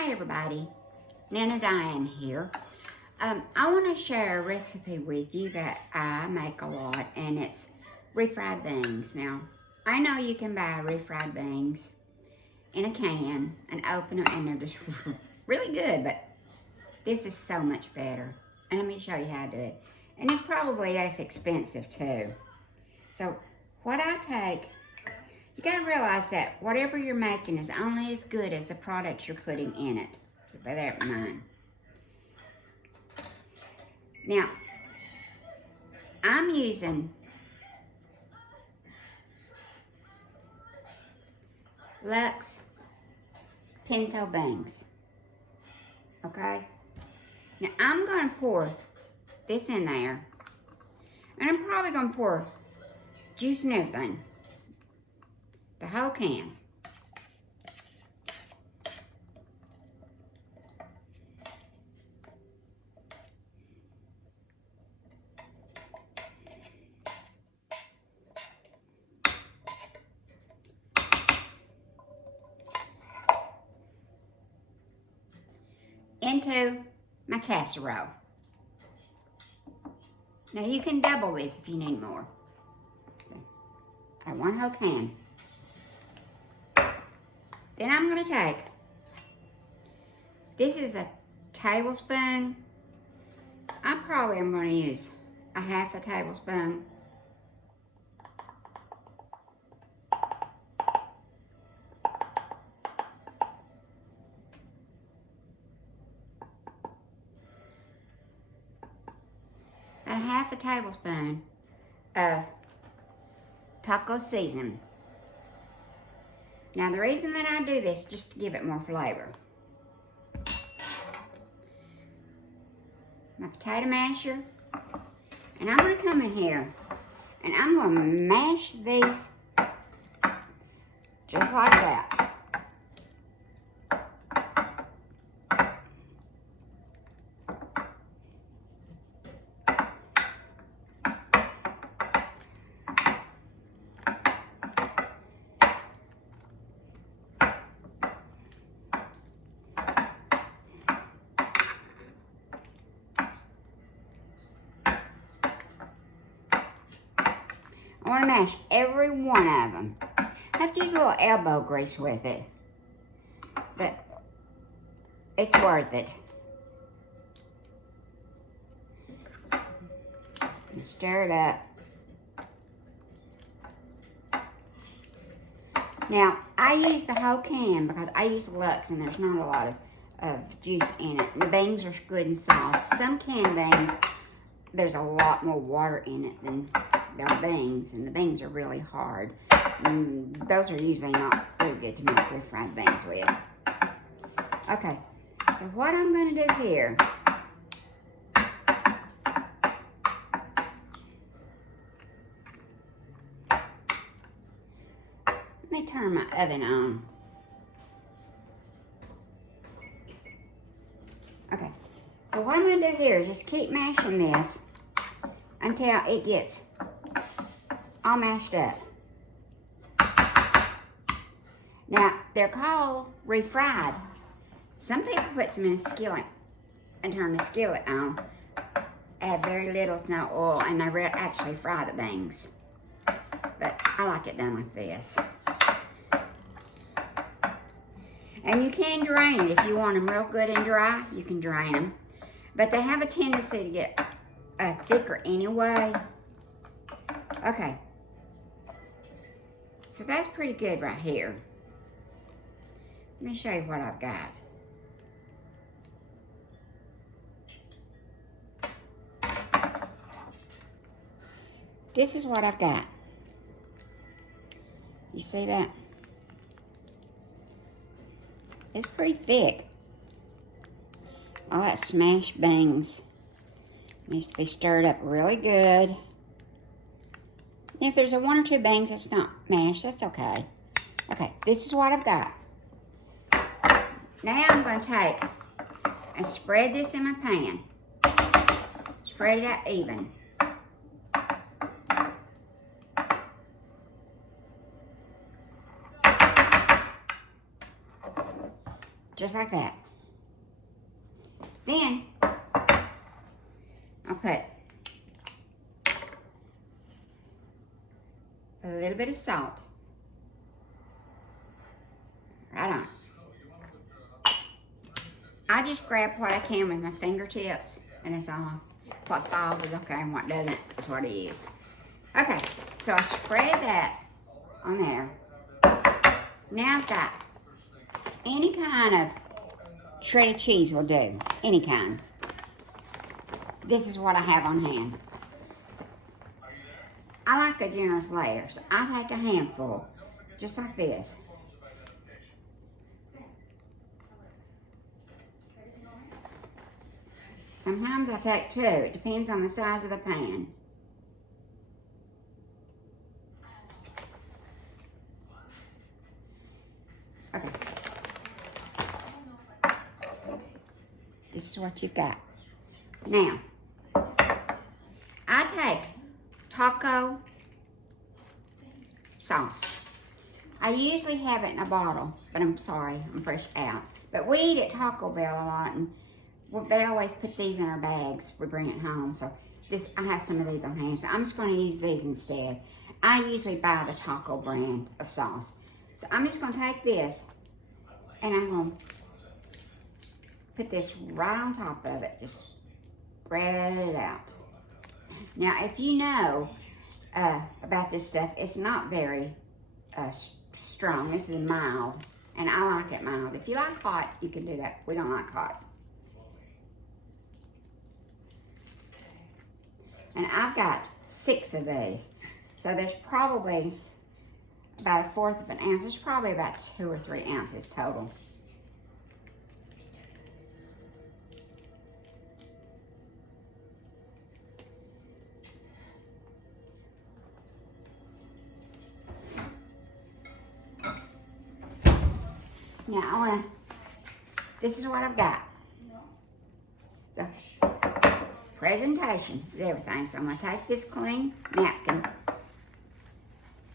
Hi everybody, Nana Diane here. I want to share a recipe with you that I make a lot, and it's refried beans. Now, I know you can buy refried beans in a can and open them and they're just really good, but this is so much better. And let me show you how to do it. And it's probably less expensive too. So what I take, you gotta realize that whatever you're making is only as good as the products you're putting in it. So bear that in mind. Now, I'm using Lux pinto beans, okay? Now, I'm gonna pour this in there, and I'm probably gonna pour juice and everything, the whole can. Into my casserole. Now you can double this if you need more. So, I got one whole can. Then I'm gonna take, this is a tablespoon. I probably am gonna use a half a tablespoon. A half a tablespoon of taco seasoning. Now the reason that I do this is just to give it more flavor. My potato masher, and I'm going to come in here and I'm going to mash these just like that. I want to mash every one of them. I have to use a little elbow grease with it, but it's worth it. And stir it up. Now, I use the whole can because I use Lux and there's not a lot of juice in it. The beans are good and soft. Some canned beans, there's a lot more water in it than there are beans, and the beans are really hard. Those are usually not very good to make refried beans with. Okay, so what I'm going to do here, let me turn my oven on. Okay, so what I'm going to do here is just keep mashing this until it gets all mashed up. Now, they're called refried. Some people put some in a skillet and turn the skillet on, add very little to no oil, and they actually fry the beans. But I like it done like this. And you can drain it if you want them real good and dry. You can drain them, but they have a tendency to get thicker anyway. Okay, so that's pretty good right here. Let me show you what I've got. This is what I've got. You see that? It's pretty thick. All that smashed beans needs to be stirred up really good. If there's a one or two beans that's not mashed, that's okay. Okay, this is what I've got. Now I'm going to take and spread this in my pan. Spread it out even. Just like that. Then, I'll put a little bit of salt. Right on. I just grab what I can with my fingertips, and it's all. What falls is okay, and what doesn't is what it is. Okay, so I spread that on there. Now I've got any kind of shredded cheese will do, any kind. This is what I have on hand. So, I like a generous layer, so I take a handful, just like this. Sometimes I take two. It depends on the size of the pan. Okay. This is what you've got. Now, I take taco sauce. I usually have it in a bottle, but I'm sorry, I'm fresh out. But we eat at Taco Bell a lot, and they always put these in our bags. We bring it home, so I have some of these on hand. So I'm just going to use these instead. I usually buy the taco brand of sauce. So I'm just going to take this, and I'm going to put this right on top of it. Just spread it out. Now, if you know about this stuff, it's not very strong. This is mild, and I like it mild. If you like hot, you can do that. We don't like hot. And I've got 6 of these. So there's probably about 1/4 of an ounce. There's probably about 2 or 3 ounces total. Now this is what I've got. So, presentation is everything. So I'm going to take this clean napkin,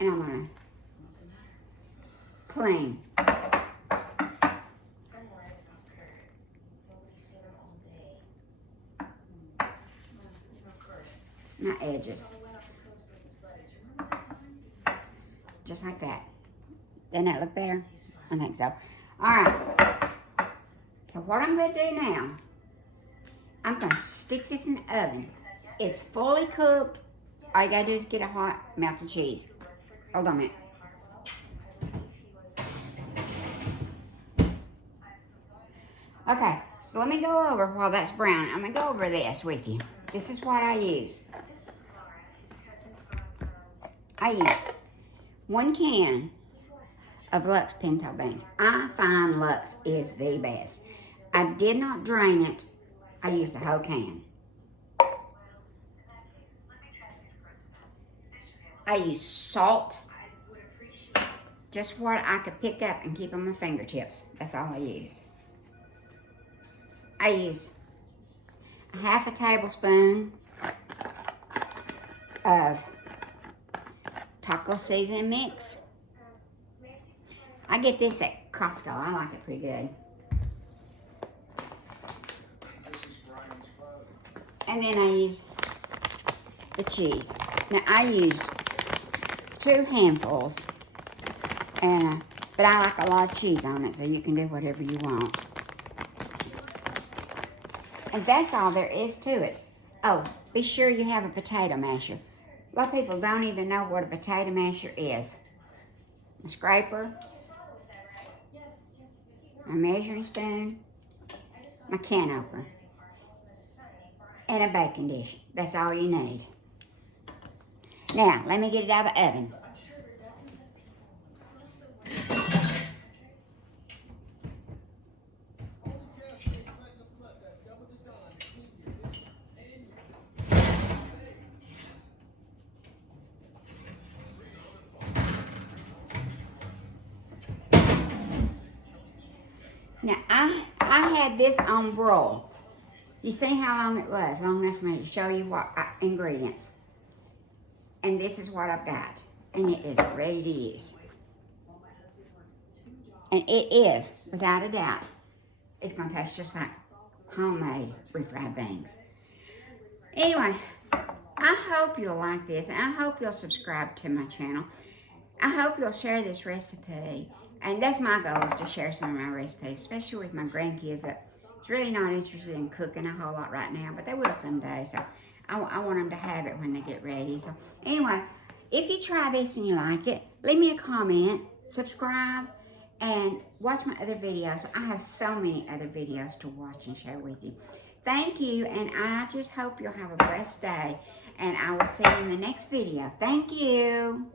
and I'm going to clean. My edges. Just like that. Doesn't that look better? I think so. Alright. So what I'm going to do now, I'm going to stick this in the oven. It's fully cooked. All you got to do is get a hot melted cheese. Hold on a minute. Okay, so let me go over while that's brown. I'm going to go over this with you. This is what I use. I use 1 can of Lux pinto beans. I find Lux is the best. I did not drain it. I used the whole can. I use salt. Just what I could pick up and keep on my fingertips. That's all I use. I use 1/2 tablespoon of taco seasoning mix. I get this at Costco. I like it pretty good. And then I use the cheese. Now I used 2 handfuls, and but I like a lot of cheese on it, so you can do whatever you want. And that's all there is to it. Oh, be sure you have a potato masher. A lot of people don't even know what a potato masher is. A scraper, a measuring spoon, my can opener, and a baking dish. That's all you need. Now, let me get it out of the oven. Now, I had this on broil. You see how long it was? Long enough for me to show you what ingredients. And this is what I've got. And it is ready to use. And it is, without a doubt, it's going to taste just like homemade refried beans. Anyway, I hope you'll like this, and I hope you'll subscribe to my channel. I hope you'll share this recipe, and that's my goal, is to share some of my recipes, especially with my grandkids that's really not interested in cooking a whole lot right now, but they will someday, so I want them to have it when they get ready. So anyway, if you try this and you like it, leave me a comment, subscribe, and watch my other videos. I have so many other videos to watch and share with you. Thank you, and I just hope you'll have a blessed day, and I will see you in the next video. Thank you.